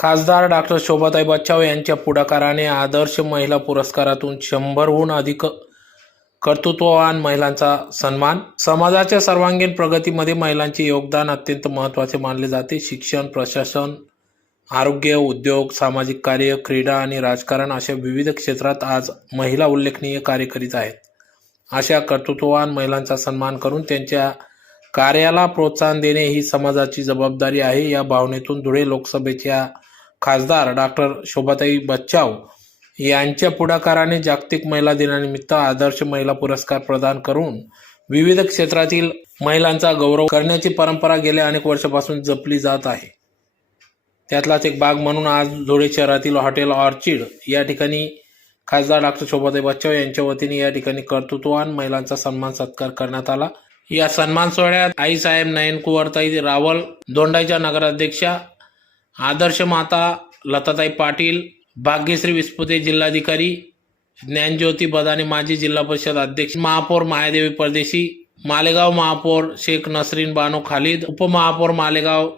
खासदार डॉ. शोभाताई बच्चाव यांच्या पुढाकाराने आदर्श महिला पुरस्कारातून 100हून अधिक कर्तृत्ववान महिलांचा सन्मान. समाजाच्या सर्वांगीण प्रगतीमध्ये महिलांचे योगदान अत्यंत महत्त्वाचे मानले जाते. शिक्षण, प्रशासन, आरोग्य, उद्योग, सामाजिक कार्य, क्रीडा आणि राजकारण अशा विविध क्षेत्रात आज महिला उल्लेखनीय कार्य करीत आहेत. अशा कर्तृत्ववान महिलांचा सन्मान करून त्यांच्या कार्याला प्रोत्साहन देणे ही समाजाची जबाबदारी आहे. या भावनेतून धुळे लोकसभेच्या खासदार डॉ. शोभाताई बच्चाव यांच्या पुढाकाराने जागतिक महिला दिनानिमित्त आदर्श महिला पुरस्कार प्रदान करून विविध क्षेत्रातील महिलांचा गौरव करण्याची परंपरा गेल्या अनेक वर्षापासून जपली जात आहे. त्यातलाच एक भाग म्हणून आज धुळे शहरातील हॉटेल ऑर्चिड या ठिकाणी खासदार डॉ. शोभाताई बच्चाव यांच्या वतीने या ठिकाणी कर्तृत्ववान महिलांचा सन्मान सत्कार करण्यात आला. या सन्मान सोहळ्यात आईसाहेब नयनकुवरताई रावल, दोंडाईच्या नगराध्यक्षा, आदर्श माता लताताई पाटील, भाग्यश्री विस्पुते जिल्हाधिकारी, ज्ञानज्योती बदाने माजी जिल्हा परिषद अध्यक्ष, महापौर मायादेवी परदेशी, मालेगाव महापौर शेख नसरीन बानो खालिद, उपमहापौर मालेगाव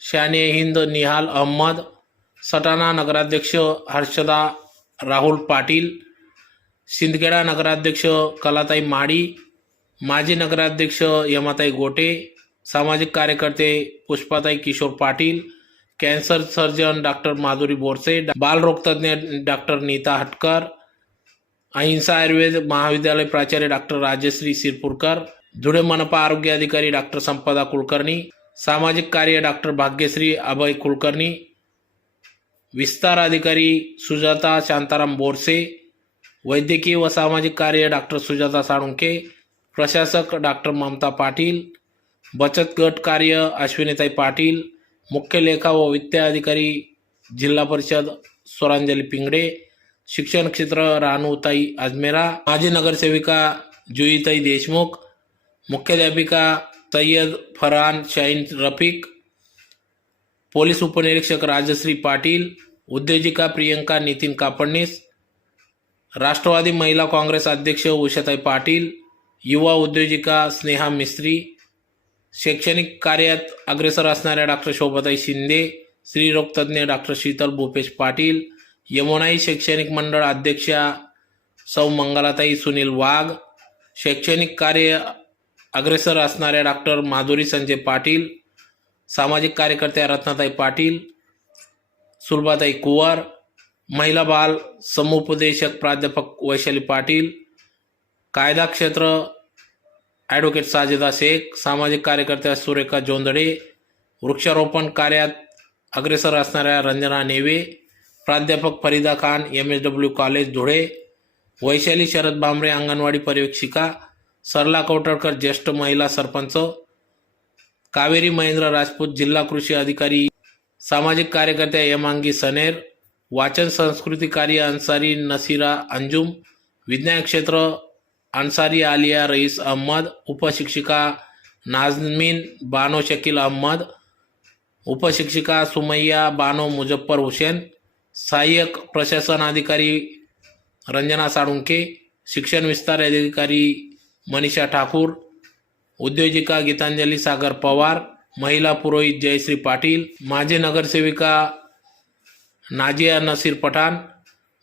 शाने हिंद निहाल अहमद, सटाणा नगराध्यक्ष हर्षदा राहुल पाटील, सिंदखेडा नगराध्यक्ष कलाताई माडी, माजी नगराध्यक्ष यमाताई गोटे, सामाजिक कार्यकर्ते पुष्पाताई किशोर पाटील, कॅन्सर सर्जन डॉ. माधुरी बोरसे, बालरोगतज्ञ डॉ. नीता हटकर, अहिंसा आयुर्वेद महाविद्यालय प्राचार्य डॉ. राजश्री सिरपुरकर, धुळे मनपा आरोग्य अधिकारी डॉ. संपदा कुलकर्णी, सामाजिक कार्य डॉ. भाग्यश्री अभय कुलकर्णी, विस्तार अधिकारी सुजाता शांताराम बोरसे, वैद्यकीय व सामाजिक कार्य डॉ. सुजाता साळुंके, प्रशासक डॉ. ममता पाटील, बचत गट कार्य अश्विनीताई पाटील, मुख्य लेखा व वित्त अधिकारी जिल्हा परिषद स्वरांजली पिंगडे, शिक्षण क्षेत्र रानूताई अजमेरा, माजी नगरसेविका जुईताई देशमुख, मुख्याध्यापिका तय्यद फरहान शाहीन रफिक, पोलीस उपनिरीक्षक राजश्री पाटील, उद्योजिका प्रियंका नितीन कापडणीस, राष्ट्रवादी महिला काँग्रेस अध्यक्ष उषाताई पाटील, युवा उद्योजिका स्नेहा मिस्त्री, शैक्षणिक कार्यात अग्रेसर असणाऱ्या डॉ. शोभाताई शिंदे, स्त्रीरोगतज्ञ डॉ. शीतल भूपेश पाटील, यमुनाई शैक्षणिक मंडळ अध्यक्षा सौ मंगलाताई सुनील वाघ, शैक्षणिक कार्य अग्रेसर असणाऱ्या डॉ. माधुरी संजय पाटील, सामाजिक कार्यकर्त्या रत्नाताई पाटील, सुलभाताई कुवर, महिला बाल समुपदेशक प्राध्यापक वैशाली पाटील, कायदा क्षेत्र ॲडव्होकेट साजिदा शेख, सामाजिक कार्यकर्त्या सुरेखा जोंधळे, वृक्षारोपण कार्यात अग्रेसर असणाऱ्या रंजना नेवे, प्राध्यापक फरीदा खान MSW कॉलेज धुळे, वैशाली शरद भांबरे अंगणवाडी पर्यवेक्षिका, सरला कवटरकर ज्येष्ठ महिला सरपंच, कावेरी महेंद्र राजपूत जिल्हा कृषी अधिकारी, सामाजिक कार्यकर्त्या यमांगी सनेर, वाचन संस्कृती कार्य अन्सारी नसीरा अंजुम, विज्ञान क्षेत्र अन्सारी आलिया रईस अहमद, उपशिक्षिका नाजमीन बानो शकील अहमद, उपशिक्षिका सुमैया बानो मुजफ्फर हुसैन, सहाय्यक प्रशासन अधिकारी रंजना साळुंके, शिक्षण विस्तार अधिकारी मनीषा ठाकूर, उद्योजिका गीतांजली सागर पवार, महिला पुरोहित जयश्री पाटील, माजी नगरसेविका नाजिया नसीर पठाण,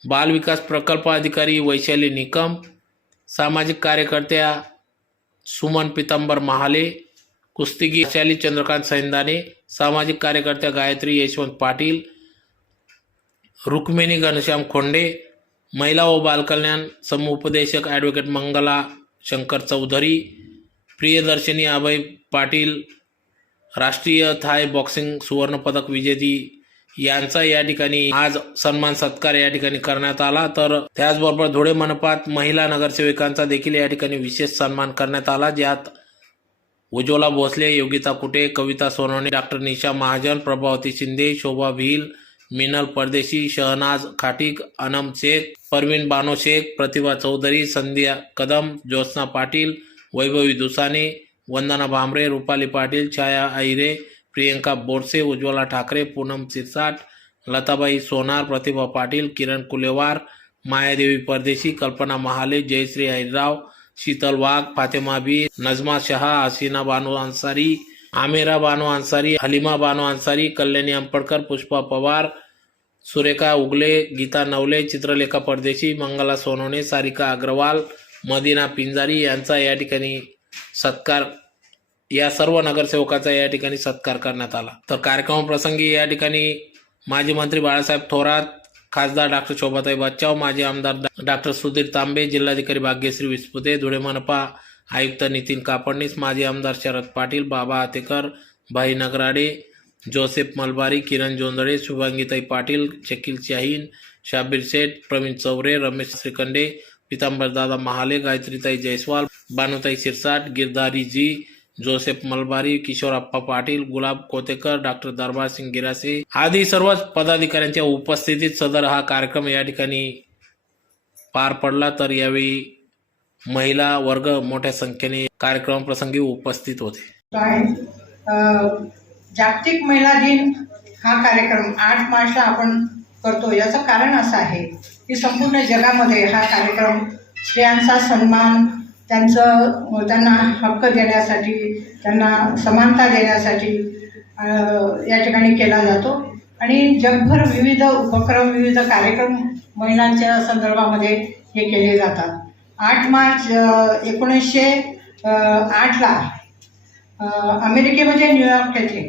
बालविकास प्रकल्प अधिकारी वैशाली निकम, सामाजिक कार्यकर्त्या सुमन पितांबर महाले, कुस्तीगीर वैशाली चंद्रकांत सैंदाने, सामाजिक कार्यकर्त्या गायत्री यशवंत पाटील, रुक्मिणी घनश्याम खोंडे, महिला व बालकल्याण समुपदेशक ॲडव्होकेट मंगला शंकर चौधरी, प्रियदर्शनी अभय पाटील, राष्ट्रीय थाय बॉक्सिंग सुवर्णपदक विजेती यांचा या ठिकाणी आज सन्मान सत्कार या ठिकाणी करण्यात आला. तर त्याचबरोबर धुळे मनपात महिला नगरसेविकांचा देखील या ठिकाणी विशेष सन्मान करण्यात आला, ज्यात उज्ज्वला भोसले, योगिता कुटे, कविता सोनवणे, डॉ. निशा महाजन, प्रभावती शिंदे, शोभा भील, मिनल परदेशी, शहनाज खाटिक, अनम शेख, परवीन बानो शेख, प्रतिभा चौधरी, संध्या कदम, ज्योत्सना पाटील, वैभवी दुसाने, वंदना भांबरे, रुपाली पाटील, छाया आहिरे, प्रियंका बोरसे, उज्ज्वला ठाकरे, पूनम सिरसाट, लताबाई सोनार, प्रतिभा पाटील, किरण कुलेवार, मायादेवी परदेशी, कल्पना महाले, जयश्री हरिराव, शीतल वाघ, फातेमा बी, नजमा शहा, हसीना बानो अन्सारी, आमिरा बानो अन्सारी, हलिमा बानो अन्सारी, कल्याणी अंपडकर, पुष्पा पवार, सुरेखा उगले, गीता नवले, चित्रलेखा परदेशी, मंगला सोनवणे, सारिका अग्रवाल, मदिना पिंजारी यांचा या ठिकाणी सत्कार, या सर्व नगरसेवकाचा या ठिकाणी सत्कार करण्यात आला। तर कार्यक्रमाप्रसंगी या ठिकाणी माजी मंत्री बाळासाहेब थोरात, खासदार डॉक्टर शोभाताई बच्चाव, माजी आमदार डॉक्टर सुधीर तांबे, जिल्हाधिकारी भाग्यश्री विस्पुते, धुळे मनपा आयुक्त नितीन कापडणीस, माजी आमदार शरद पाटील, बाबा आतेकर, भाई नगराडे, जोसेफ मलबारी, किरण जोंधळे, शुभांगीताई पाटील, शकील शाहीन, शाबीर शेठ, प्रवीण चौरे, रमेश श्रीखंडे, पितांबरदादा महाले, गायत्रीताई जयस्वाल, बानुताई शिरसाट, गिरधारी जी, जोसेफ मलबारी, किशोरप्पा पाटील, गुलाब कोतेकर, डॉक्टर दरबार सिंग गिरासे आदी सर्व पदाधिकाऱ्यांच्या उपस्थितीत सदर हा कार्यक्रम या ठिकाणी पार पडला। तर यावेळी महिला वर्ग मोठ्या संख्येने कार्यक्रमाप्रसंगी उपस्थित होते। जागतिक महिला दिन हा कार्यक्रम 8 मार्चला आपण करतो। याचं कारण असं आहे की संपूर्ण जगामध्ये हा कार्यक्रम स्त्रियांचा सन्मान, त्यांना हक्क देण्यासाठी, त्यांना समानता देण्यासाठी या ठिकाणी केला जातो आणि जगभर विविध उपक्रम, विविध कार्यक्रम महिलांच्या संदर्भामध्ये हे केले जातात। 8 मार्च 1908ला अमेरिकेमध्ये न्यूयॉर्क येथे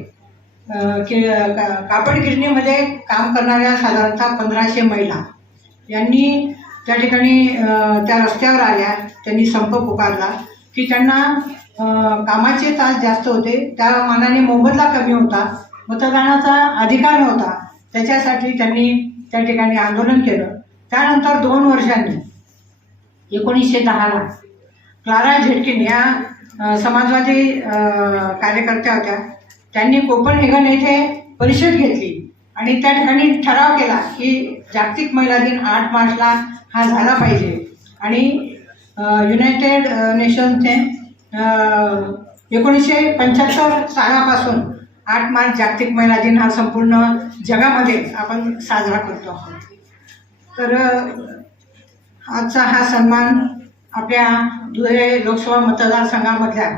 कापड गिरणीमध्ये काम करणाऱ्या साधारणतः 1500 महिला यांनी त्या ठिकाणी त्या रस्त्यावर आल्या। त्यांनी संप पुकारला की त्यांना कामाचे तास जास्त होते, त्या मानाने मोबदला कमी होता, मतदानाचा अधिकार नव्हता, त्याच्यासाठी त्यांनी त्या ठिकाणी आंदोलन केलं। त्यानंतर 2 वर्षांनी 1910ला क्लारा झेटकिन या समाजवादी कार्यकर्त्या होत्या, त्यांनी कोपनहेगन येथे परिषद घेतली आणि त्या ठिकाणी ठराव केला की जागतिक महिला दिन 8 मार्चला हा झाला पाहिजे आणि युनायटेड नेशन्सने 1975 सालापासून 8 मार्च जागतिक महिला दिन हा संपूर्ण जगामध्ये आपण साजरा करतो आहोत। तर आजचा हा सन्मान आपल्या धुळे लोकसभा मतदारसंघामधल्या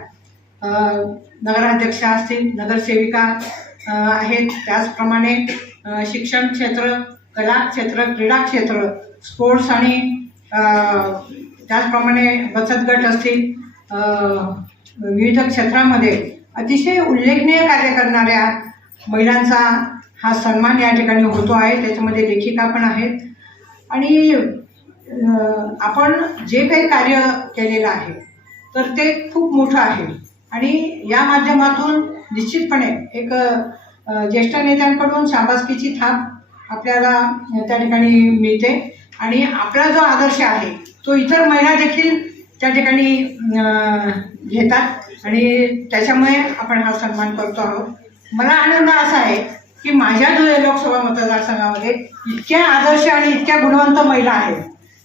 नगराध्यक्षा असतील, नगरसेविका आहेत, त्याचप्रमाणे शिक्षण क्षेत्र, कला क्षेत्र, क्रीडा क्षेत्र, स्पोर्ट्स आणि त्याचप्रमाणे बचत गट असतील, विविध क्षेत्रामध्ये अतिशय उल्लेखनीय कार्य करणाऱ्या महिलांचा हा सन्मान या ठिकाणी होतो आहे। त्याच्यामध्ये लेखिका पण आहेत आणि आपण जे काही कार्य केलेलं आहे तर ते खूप मोठं आहे आणि या माध्यमातून निश्चितपणे एक ज्येष्ठ नेत्यांकडून शाबासकीची थाप आपल्याला त्या ठिकाणी मिळते आणि आपला जो आदर्श आहे तो इतर महिला देखील त्या ठिकाणी घेतात आणि त्याच्यामुळे आपण हा सन्मान करतो आहोत। मला आनंद असा आहे की माझ्या धुळे लोकसभा मतदारसंघामध्ये इतक्या आदर्श आणि इतक्या गुणवंत महिला आहेत,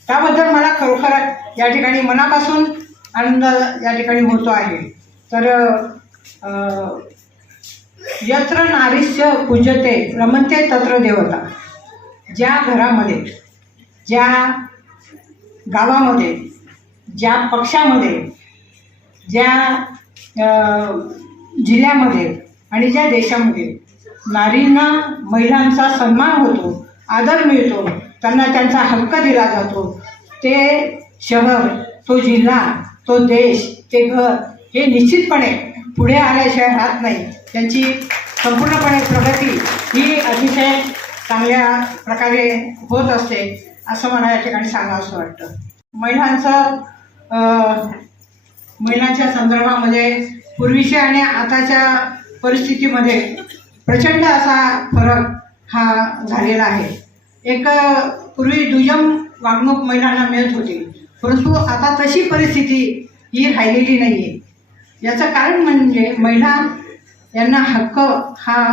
त्याबद्दल मला खरोखर या ठिकाणी मनापासून आनंद या ठिकाणी होतो आहे। तर यत्र नारीस्य पूजते रमन्ते तत्र देवता, ज्या घरामध्ये, ज्या गावामध्ये, ज्या पक्षामध्ये, ज्या जिल्ह्यामध्ये आणि ज्या देशामध्ये नारींना, महिलांचा सन्मान होतो, आदर मिळतो, त्यांना त्यांचा हक्क दिला जातो, ते शहर, तो जिल्हा, तो देश, ते घर हे निश्चितपणे पुढे आल्याशिवाय राहत नाही। त्यांची संपूर्णपणे प्रगती ही अतिशय चांगल्या प्रकारे होत असते असं मला या ठिकाणी सांगावंसं वाटतं। महिलांच्या संदर्भामध्ये पूर्वीच्या आणि आताच्या परिस्थितीमध्ये प्रचंड असा फरक हा झालेला आहे। एक पूर्वी दुय्यम वागणूक महिलांना मिळत होती, परंतु आता तशी परिस्थिती ही राहिलेली नाही आहे। याचं कारण म्हणजे महिला यांना हक्क हा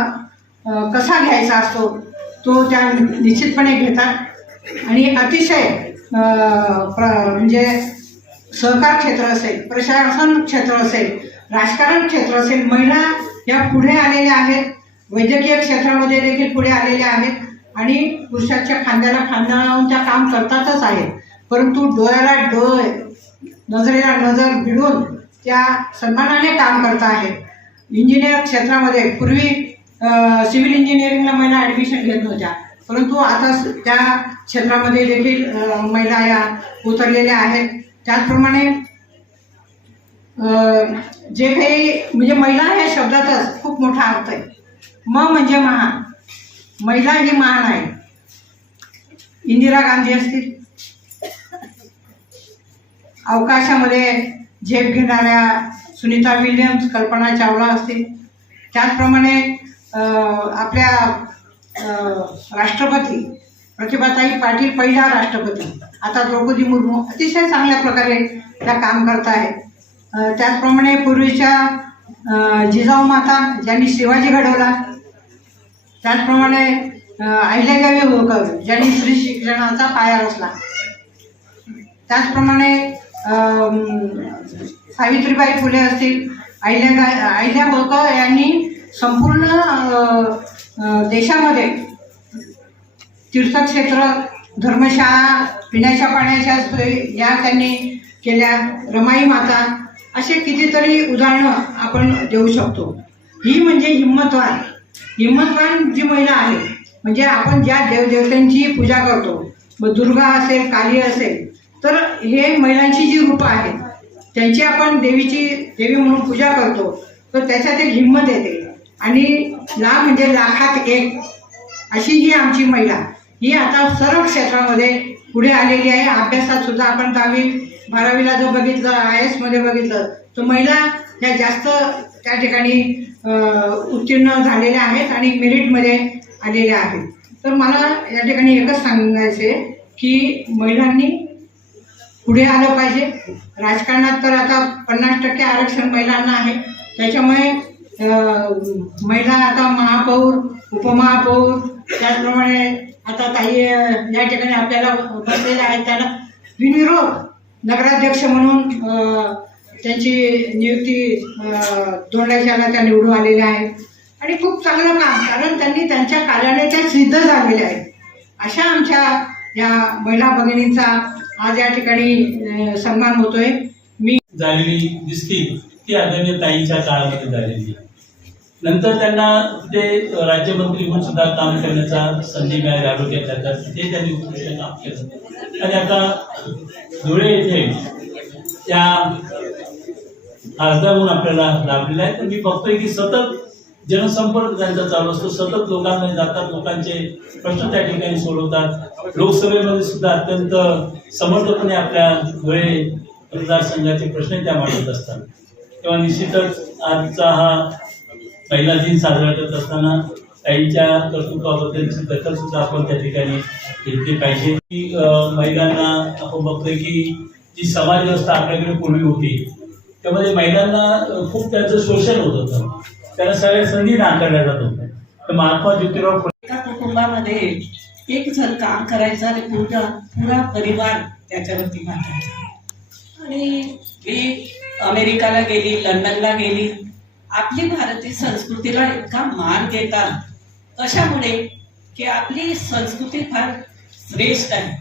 कसा घ्यायचा असतो तो त्या निश्चितपणे घेतात आणि अतिशय म्हणजे सहकार क्षेत्र असेल, प्रशासन क्षेत्र असेल, राजकारण क्षेत्र असेल, महिला या पुढे आलेल्या आहेत, वैद्यकीय क्षेत्रामध्ये देखील पुढे आलेल्या आहेत आणि पुरुषाच्या खांद्याला खांदा लावून त्या काम करतातच आहेत, परंतु डोळ्याला डोळे, नजरेला नजर भिडून त्या सन्मानाने काम करत आहेत इंजिनियर क्षेत्रामध्ये पूर्वी सिव्हिल इंजिनिअरिंगला महिला ॲडमिशन घेत नव्हत्या, परंतु आता त्या क्षेत्रामध्ये देखील महिला या उतरलेल्या आहेत. त्याचप्रमाणे जे काही म्हणजे महिला या शब्दातच खूप मोठा अर्थ आहे. म्हणजे महान, महिला ही महान आहे. इंदिरा गांधी असतील, अवकाशामध्ये झेप घेणाऱ्या सुनीता विल्यम्स, कल्पना चावला असतील, त्याचप्रमाणे आपल्या राष्ट्रपती प्रतिभाताई पाटील पहिल्या राष्ट्रपती, आता द्रौपदी मुर्मू अतिशय चांगल्या प्रकारे त्या काम करत आहेत. त्याचप्रमाणे पूर्वीच्या जिजाऊ माता ज्यांनी शिवाजी घडवला, त्याचप्रमाणे अहिल्यादेवी होळकर ज्यांनी स्त्री शिक्षणाचा पाया रचला, त्याचप्रमाणे सावित्रीबाई फुले असतील, अहिल्या होळकर यांनी संपूर्ण देशामध्ये तीर्थक्षेत्र, धर्मशाळा, पिण्याच्या पाण्याच्या सोयी या त्यांनी केल्या. रमाई माता, असे कितीतरी उदाहरणं आपण देऊ शकतो. ही म्हणजे हिम्मतवान जी महिला आहे, म्हणजे आपण ज्या देवदेवतांची पूजा करतो, मग दुर्गा असेल, काली असेल, तर हे महिलांची जी रूपं आहेत त्यांची आपण देवी म्हणून पूजा करतो, तर त्याच्यात एक हिंमत येते. आणि म्हणजे लाखात एक अशी ही आमची महिला ही आता सर्व क्षेत्रामध्ये पुढे आलेली आहे. अभ्यासात सुद्धा आपण 10वी-12वीला जर बघितलं, IAS मध्ये बघितलं, तर महिला ह्या जास्त त्या ठिकाणी उत्तीर्ण झालेल्या आहेत आणि मेरिटमध्ये आलेल्या आहेत. तर मला या ठिकाणी एकच सांगायचं आहे की महिलांनी पुढे आलं पाहिजे. राजकारणात तर आता 50% आरक्षण महिलांना आहे, त्याच्यामुळे महिला आता महापौर, उपमहापौर, त्याचप्रमाणे आता काही या ठिकाणी आपल्याला बसलेल्या आहेत, त्याला बिनविरोध नगराध्यक्ष म्हणून त्यांची नियुक्ती तोंडाच्याला त्या निवडून आलेल्या आहेत आणि खूप चांगलं काम, कारण त्यांनी त्यांच्या कार्याने त्या सिद्ध झालेल्या आहेत. अशा आमच्या या महिला भगिनींचा आज या ठिकाणी सन्मान होतोय. मी झालेली दिसती ती आदरणीय ताईच्या काळामध्ये झालेली. नंतर त्यांना ते राज्यमंत्री म्हणून सुद्धा काम करण्याचा संधी मिळाली आरोग्याच्या, तर तिथे त्यांनी उत्कृष्ट काम केलं. आणि आता धुळे येथे त्या खासदार म्हणून आपल्याला लाभलेला आहे. तर मी बघतोय की सतत जनसंपर्क त्यांचा चालू असतो, सतत लोकांमध्ये जातात, लोकांचे प्रश्न त्या ठिकाणी सोडवतात. लोकसभेमध्ये सुद्धा अत्यंत समर्थपणे आपल्या धुळे मतदारसंघाचे प्रश्न त्या मांडत असतात. तेव्हा निश्चितच आजचा हा महिला दिन साजरा करत असताना ताईच्या कर्तृत्वाबद्दलची दखल सुद्धा आपण त्या ठिकाणी घेतली पाहिजे. की महिलांना आपण बघतोय की जी समाज व्यवस्था आपल्याकडे पूर्वी होती त्यामध्ये महिलांना खूप त्याचं शोषण होत होतं, त्याला सगळ्या संधी नाकारल्या जात होत्या. तर महात्मा ज्योतिराव फुले एका कुटुंबामध्ये एक जण काम करायचा आणि पुरा परिवार त्याच्यावरती बांधायचा. आणि मी अमेरिकाला गेली, लंडनला गेली, आपली भारतीय संस्कृतीला इतका मान देतात. कशामुळे की आपली संस्कृती फार श्रेष्ठ आहे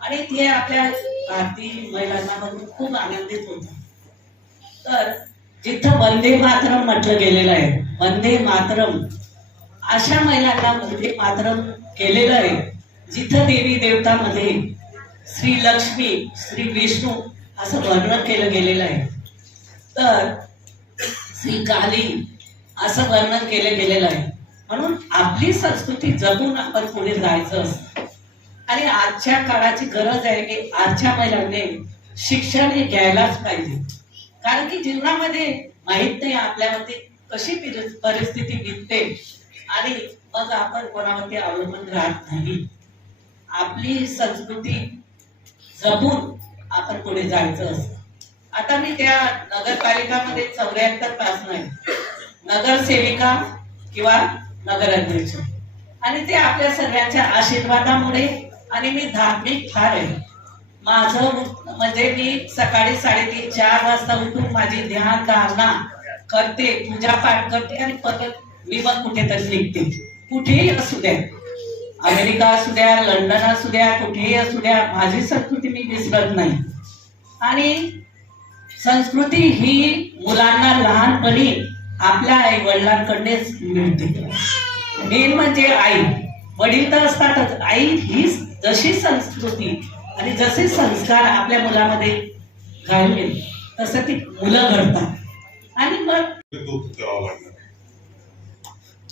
आणि ते आपल्या भारतीय महिलांना बघून खूप आनंदित होतात. तर जिथं वंदे मातरम म्हटलं गेलेलं आहे, वंदे मातरम, अशा महिलांना वंदे मातरम केलेलं आहे. जिथं देवी देवतामध्ये श्री लक्ष्मी, श्री विष्णू असं वर्णन केलं गेलेलं आहे, तर श्री काली असं वर्णन केलं गेलेलं आहे. म्हणून आपली संस्कृती जगून आपण पुढे जायचं असतं. आणि आजच्या काळाची गरज आहे की आजच्या महिलांनी शिक्षण हे घ्यायलाच पाहिजे, कारण की जीवनामध्ये माहित नाही आपल्यावरती कशी परिस्थिती बीतते आणि मग आपण कोणावरती अवलंबून राहत नाही. आपली संस्कृती जपून आपण पुढे जायचं असतं. आता मी त्या नगरपालिकामध्ये 74 पासून आहे, नगरसेविका किंवा नगराध्यक्ष, आणि ते आपल्या सगळ्यांच्या आशीर्वादामुळे. आणि मी धार्मिक फार आहे. माझं म्हणजे मी सकाळी 3:30-4 वाजता उठून माझी ध्यान धारणा करते, पूजा पाठ करते आणि परत मी मग कुठेतरी निघते. कुठेही असू द्या, अमेरिका असू द्या, लंडन असू द्या, कुठेही असू द्या, माझी संस्कृती मी विसरत नाही. आणि संस्कृती ही मुलांना लहानपणी आपल्या आई वडिलांकडनेच मिळते. मेन म्हणजे आई. वडील तर असतातच, आई ही जशी संस्कृती आणि जसे संस्कार आपल्या मुलामध्ये घालले तसं ती मुलं घडतात आणि मग करावं लागणार.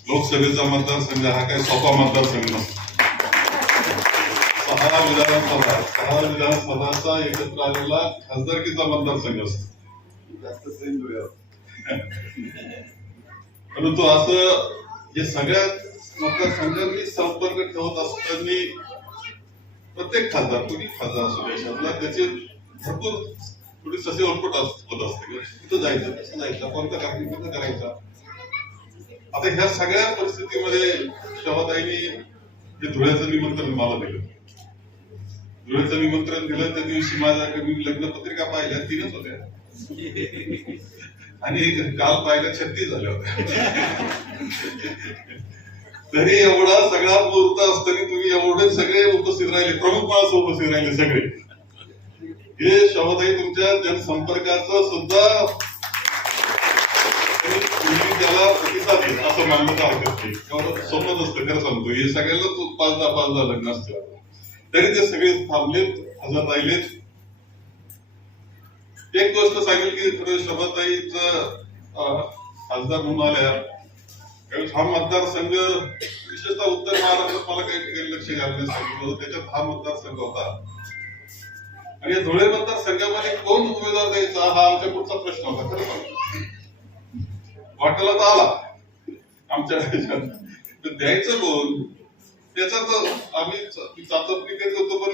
लोकसभेचा मतदारसंघ हा काही सोपा मतदारसंघ नसतो. 6 विधानसभाचा एकत्र आलेला खासदारकीचा मतदारसंघ असतो. परंतु असं हे सगळ्यात मतदारसंघांनी संपर्क ठेवत असताना प्रत्येक खासदार, कुणी खासदार असो देशातला, त्याचे भरपूर थोडी ससे ओरपट होत असते. कुठं जायचं, कसं जायचं, कोणता कार्यक्रम करायचा. आता ह्या सगळ्या परिस्थितीमध्ये शोभाताईंनी हे धुळ्याचं निमंत्रण मला दिलं. धुळ्याचं निमंत्रण दिलं त्या दिवशी माझ्याकडे लग्न पत्रिका पाहिल्या 3च होत्या आणि काल पाहिल्या 36 झाल्या होत्या. तरी एवढा सगळा मुहूर्त असताना तुम्ही एवढे सगळे उपस्थित राहिले, प्रमुख माणसं उपस्थित राहिले सगळे. हे शोभाताई तुमच्या जनसंपर्काचं सुद्धा त्याला प्रतिसाद देत असं मानलं तर हरकत नाही. सोपं नसतं, खरं सांगतो. हे सगळ्यांना 5-10 लग्न असतं, तरी ते सगळे थांबलेत, हजर राहिलेत. एक गोष्ट सांगेल की शोभाताईचं खासदार म्हणून आल्या हा मतदारसंघ, विशेषतः उत्तर महाराष्ट्रात मला काही ठिकाणी लक्ष घालण्यास सांगितलं होतं. त्याच्यात हा मतदारसंघ होता आणि धुळे मतदारसंघामध्ये कोण उमेदवार द्यायचा हा आमच्या पुढचा प्रश्न होता. खरं सांगतो, वाटेला तर आला आमच्या देशात, द्यायचं कोण त्याचा तर आम्ही चाचपणी करत होतो. पण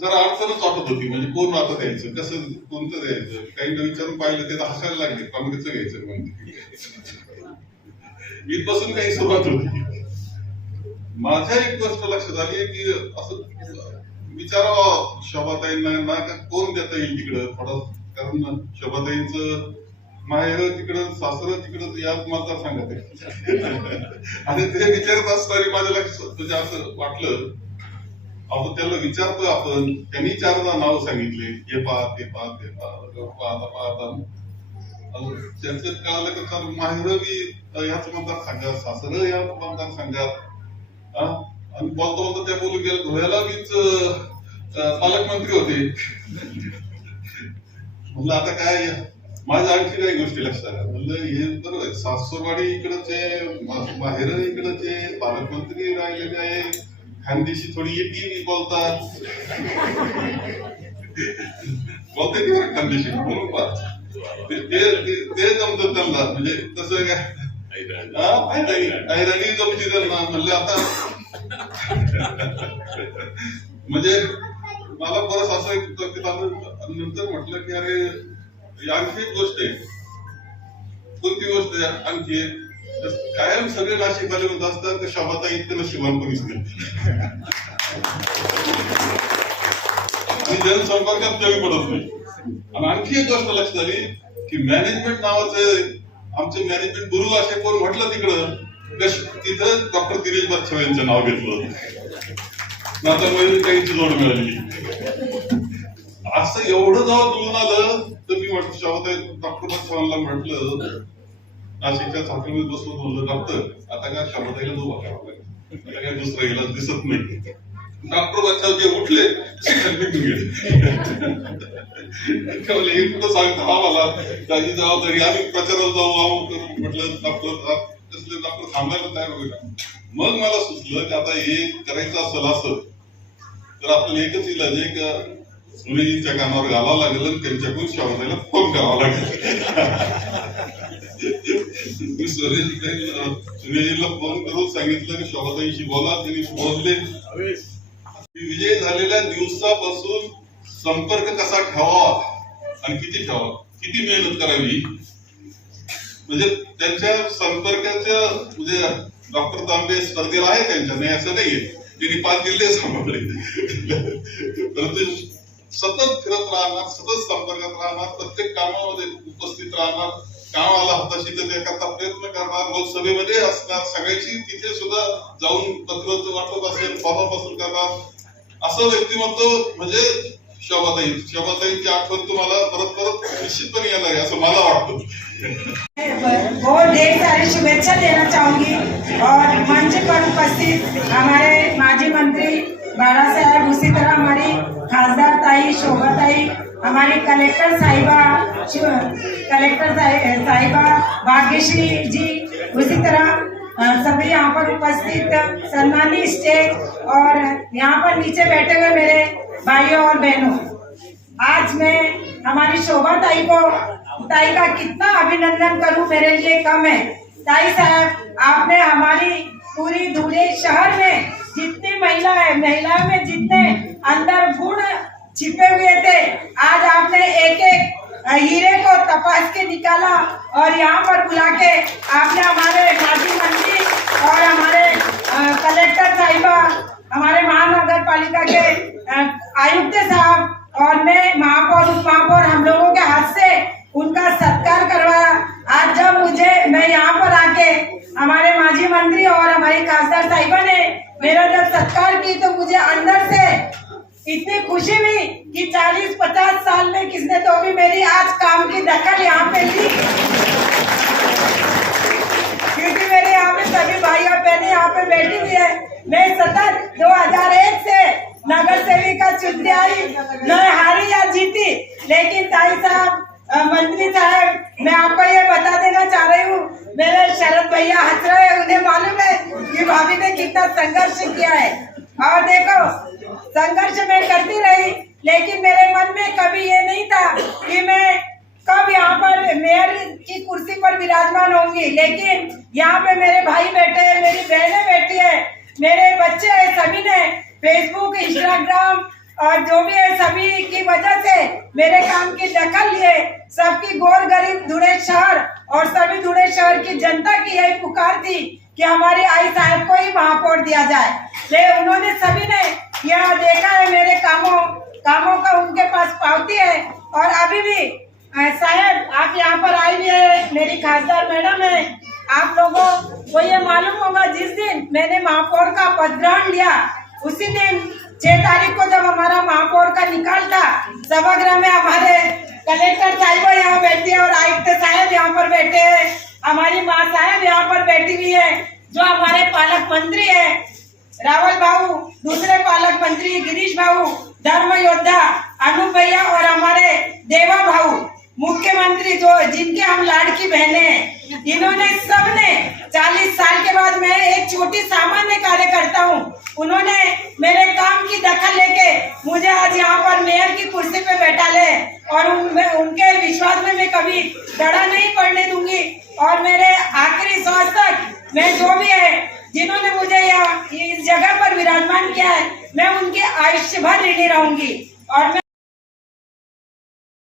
जरा अडचणच वाटत होती, म्हणजे कोण आता द्यायचं, कसं, कोणतं द्यायचं. काही विचारून पाहिलं ते तर हसायला लागले, काँग्रेसचं घ्यायचं म्हणजे. इथपासून काही सुरुवात होती. माझ्या एक गोष्ट लक्षात आली की असं विचारावं शोभाताईंना का कोण देता येईल तिकडं थोडं, कारण शोभाताईंचं माहेर तिकडं, सासरं तिकडं, या मतदारसंघात आहे. आणि ते विचारत असताना माझ्या लक्षात म्हणजे असं वाटलं, आपण त्याला विचारतोय आपण, त्यांनी 4दा नाव सांगितले, हे पहा ते पहा ते पाहता त्यांचं कळालं की तर माहेर बी ह्याच मतदारसंघात, सासर या मतदारसंघात. आणि बोलता बोलता त्या बोलून गेल्या धुळ्याला बीच पालकमंत्री होते. म्हणलं आता काय, माझ्या आणखी काही गोष्टी लक्षात आल्या. म्हणलं हे बरोबर, सासूरवाडी इकडचे, माहेर इकडचे, पालकमंत्री राहिलेले आहे, खानदेशी थोडी येते बोलतात, बोलते ती बरं खानदेशी बरोबर. ते जमत त्यांना, म्हणजे तसं काय ऐराणी जमती त्यांना. म्हणलं आता म्हणजे मला बरंच असं नंतर म्हटलं की अरे आणखी एक गोष्ट आहे. कोणती गोष्ट आहे आणखी? कायम सगळे नाशिकवाले म्हणत असतात की शोभाताई इतकं नशिबान कोणीच नाही. आणि जनसंपर्कात कमी पडत नाही. आणि आणखी एक गोष्ट लक्षात आली की मॅनेजमेंट नावाचं आमचे मॅनेजमेंट गुरु असे कोण म्हटलं तिकडं, तिथं डॉक्टर दिनेश बादशाह यांचं नाव घेतलं. आता मयूर काहीची जोड मिळाली. असं एवढं जेव्हा जुळून आलं तर मी म्हटलं शोभाताई डॉक्टर बादशाहला म्हटलं, नाशिकच्या छात्रीमध्ये बसून बोललं, डॉक्टर आता काय शोभाताईला जो करावं लागेल, मला काय दुसरा इलाज दिसत नाही. डॉक्टर बादशाह जे उठले निघून गेले. हे कुठं सांगता मला त्याची जबाबदारी, आम्ही प्रचाराला जाऊ करू. म्हटलं डॉक्टर थांबायला तयार होईल. मग मला सुचलं की आता हे करायचं असेल असं तर आपल्याला एकच इलाज आहे का सुनेजींच्या कानावर घालावं लागेल आणि त्यांच्याकडून शोभाताईला फोन करावा लागेल. मी सुनेजीला फोन करून सांगितलं की शोभाताईशी बोला. त्यांनी बोलले. विजय झालेल्या दिवसापासून संपर्क कसा ठेवावा आणि किती ठेवावा, किती मेहनत करावी, म्हणजे त्यांच्या संपर्काच्या म्हणजे डॉक्टर तांबे स्पर्धेला आहे त्यांच्या, नाही असं नाहीये. त्यांनी 5 जिल्हे सांभाळले. परंतु सतत फिरत राहणार, सतत संपर्कात राहणार, प्रत्येक कामामध्ये उपस्थित राहणार, कामाला हाताशी करता प्रयत्न करणार, लोकसभेमध्ये असणार, सगळ्याची तिथे सुद्धा जाऊन पत्र वाटप असेल, फॉलोअप असेल करणार, असं व्यक्तिमत्व म्हणजे शोभाताईंची आठवण तुम्हाला परत परत निश्चितपणे येणार आहे असं मला वाटतं. बहुत ढेर सारी शुभेच्छा देना चाहूंगी और मंच पर उपस्थित हमारे माजी मंत्री बाड़ा साहब, उसी तरह हमारी खासदार ताई शोभा ताई, हमारी कलेक्टर साहिबा भाग्यश्री जी, उसी तरह सभी यहाँ पर उपस्थित सम्मानित स्टेज और यहाँ पर नीचे बैठे हुए मेरे भाइयों और बहनों, आज मैं हमारी शोभा ताई का कितना अभिनंदन करूं, मेरे लिए कम है। ताई साहब, आपने हमारी पूरी धुले शहर में जितनी महिलाओं में जितने अंदर गुण छिपे हुए थे, आज आपने एक एक हीरे को तपास के निकाला और यहाँ पर बुला के आपने हमारे माजी मंत्री और हमारे कलेक्टर साहिबा, हमारे महानगर पालिका के आयुक्त साहब और मैं महापौर उप महापौर, हम लोगों के हाथ से उनका सत्कार करवाया। आज जब मैं यहाँ पर आके हमारे माजी मंत्री और हमारी खासदार साहिबा ने मेरा जब सत्कार की तो मुझे अंदर से इतनी खुशी हुई कि 40-50 साल में किसने तो भी मेरी आज काम की दखल यहाँ पे ली, क्योंकि मेरे यहाँ पे सभी भाई और बहनें यहाँ पे बैठी हुई है। मैं सतत 2001 से नगर सेविका चुनती आई, न हारी या जीती, लेकिन ताई साहब, मंत्री साहब, मैं आपको ये बता देना चाह रही हूँ, मेरे शरद भैया हंस रहे हैं, उन्हें मालूम है कि भाभी ने कितना संघर्ष किया है। और देखो, संघर्ष मैं करती रही, लेकिन मेरे मन में कभी ये नहीं था कि मैं कब यहाँ पर मेयर की कुर्सी पर विराजमान होंगी, लेकिन यहाँ पे मेरे भाई बैठे हैं, मेरी बहनें बैठी है, मेरे बच्चे हैं, सभी ने फेसबुक, इंस्टाग्राम और जो भी है सभी की वजह से मेरे काम की दखल लिए। सबकी गोर गरीब धुड़े शहर और सभी धुड़े शहर की जनता की यही पुकार थी कि हमारी आई साहब को ही महापौर दिया जाए। ले उन्होंने सभी ने यह देखा है, मेरे कामों का उनके पास पावती है। और अभी भी साहब आप यहाँ पर आई हुई है, मेरी खासदार मैडम है, आप लोगों को ये मालूम होगा जिस दिन मैंने महापौर का पद ग्रहण लिया, उसी दिन 6 तारीख को जब हमारा महापौर का निकाल था, सभागृह में हमारे कलेक्टर साहिबा यहाँ बैठी है और आयुक्त साहब यहाँ पर बैठे हैं, हमारी माँ साहब यहाँ पर बैठी हुई है, जो हमारे पालक मंत्री है रावल बाबू, दूसरे पालक मंत्री गिरीश बाबू, धर्म योद्धा अनूप भैया और हमारे देवा भाऊ मुख्यमंत्री जो जिनके हम लाड़की बहने हैं, इन्होंने सबने 40 साल के बाद मैं एक छोटी सामान्य कार्यकर्ता हूँ, उन्होंने मेरे काम की दखल लेके मुझे आज यहाँ पर मेयर की कुर्सी पे बैठा ले और उनके विश्वास में मैं कभी गड़ा नहीं पड़ने दूंगी। और मेरे आखिरी श्वास तक मैं जो भी है जिन्होंने मुझे यहाँ इस जगह पर विराजमान किया है, मैं उनके आयुष्य भर ऋणी रहूंगी। और मैं